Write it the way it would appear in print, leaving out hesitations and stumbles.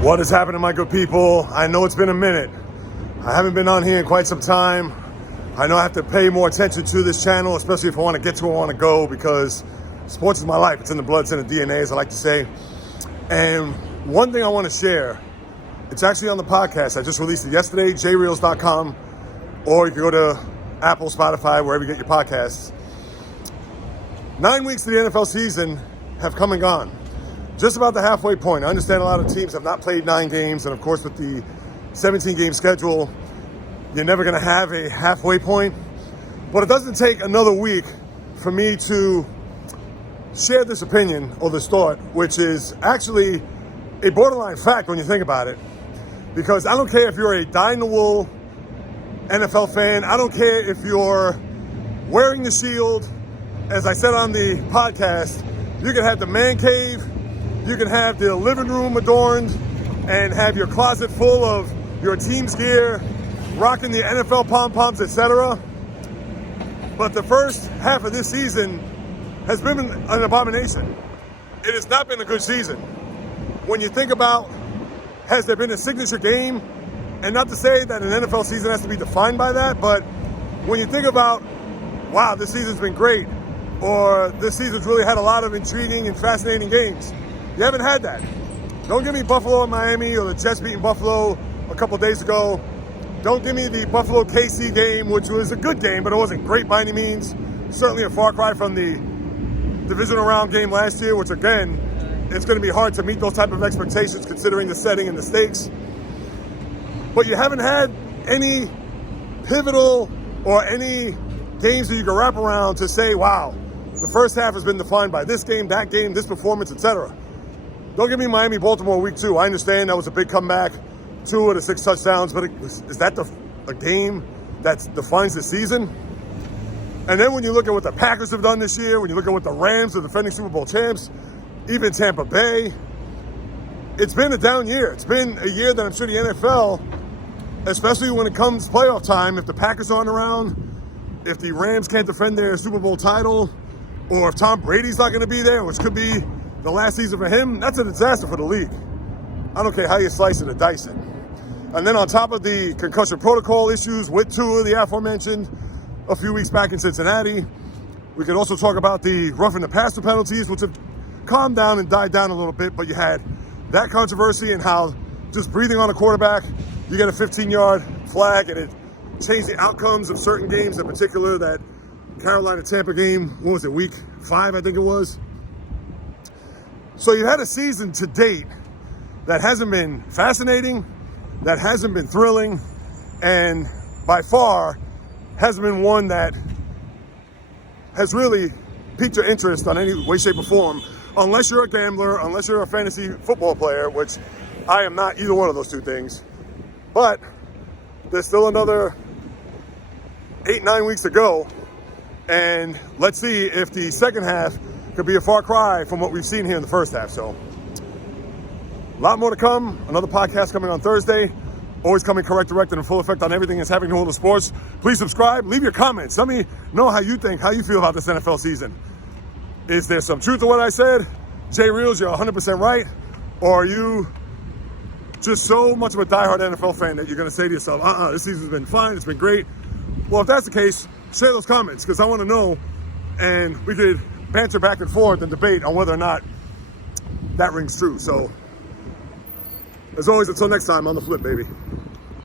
What is happening, my good people? I know it's been a minute. I haven't been on here in quite some time. I know I have to pay more attention to this channel, especially if I want to get to where I want to go, because sports is my life. It's in the blood, it's in the DNA, as I like to say. And one thing I want to share, it's actually on the podcast. I just released it yesterday, jreels.com, or you can go to Apple, Spotify, wherever you get your podcasts. 9 weeks to the NFL season have come and gone. Just about the halfway point. I understand a lot of teams have not played 9 games, and of course with the 17-game schedule, you're never going to have a halfway point. But it doesn't take another week for me to share this opinion or this thought, which is actually a borderline fact when you think about it. Because I don't care if you're a dyed-in-the-wool NFL fan. I don't care if you're wearing the shield. As I said on the podcast, you can have the man cave, you can have the living room adorned, and have your closet full of your team's gear, rocking the NFL pom-poms, etc. But the first half of this season has been an abomination. It has not been a good season. When you think about, has there been a signature game? And not to say that an NFL season has to be defined by that, but when you think about, wow, this season's been great, or this season's really had a lot of intriguing and fascinating games, you haven't had that. Don't give me Buffalo and Miami or the Jets beating Buffalo a couple days ago. Don't give me the Buffalo KC game, which was a good game, but it wasn't great by any means. Certainly a far cry from the divisional round game last year, which again, it's going to be hard to meet those type of expectations considering the setting and the stakes. But you haven't had any pivotal or any games that you can wrap around to say, wow, the first half has been defined by this game, this performance, etc. Don't give me Miami-Baltimore week 2. I understand that was a big comeback, 2 of the 6 touchdowns, but is that a game that defines the season? And then when you look at what the Packers have done this year, when you look at what the Rams, the defending Super Bowl champs, even Tampa Bay, it's been a down year. It's been a year that I'm sure the NFL, especially when it comes playoff time, if the Packers aren't around, if the Rams can't defend their Super Bowl title, or if Tom Brady's not going to be there, which could be the last season for him, that's a disaster for the league. I don't care how you slice it or dice it. And then on top of the concussion protocol issues with Tua, the aforementioned, a few weeks back in Cincinnati, we could also talk about the roughing the passer penalties, which have calmed down and died down a little bit, but you had that controversy and how just breathing on a quarterback, you get a 15-yard flag, and it changed the outcomes of certain games, in particular that Carolina-Tampa game, what was it, week 5, I think it was. So you had a season to date that hasn't been fascinating, that hasn't been thrilling, and by far hasn't been one that has really piqued your interest on any way, shape, or form, unless you're a gambler, unless you're a fantasy football player, which I am not either one of those two things. But there's still another 8-9 weeks to go, and let's see if the second half could be a far cry from what we've seen here in the first half. So a lot more to come. Another podcast coming on Thursday. Always coming correct, direct, and in full effect on everything that's happening in the world of sports. Please subscribe. Leave your comments. Let me know how you think, how you feel about this NFL season. Is there some truth to what I said? Jay Reels, you're 100% right. Or are you just so much of a diehard NFL fan that you're going to say to yourself, this season's been fine, it's been great? Well, if that's the case, share those comments, because I want to know, and we could banter back and forth and debate on whether or not that rings true. So, as always, until next time, on the flip, baby.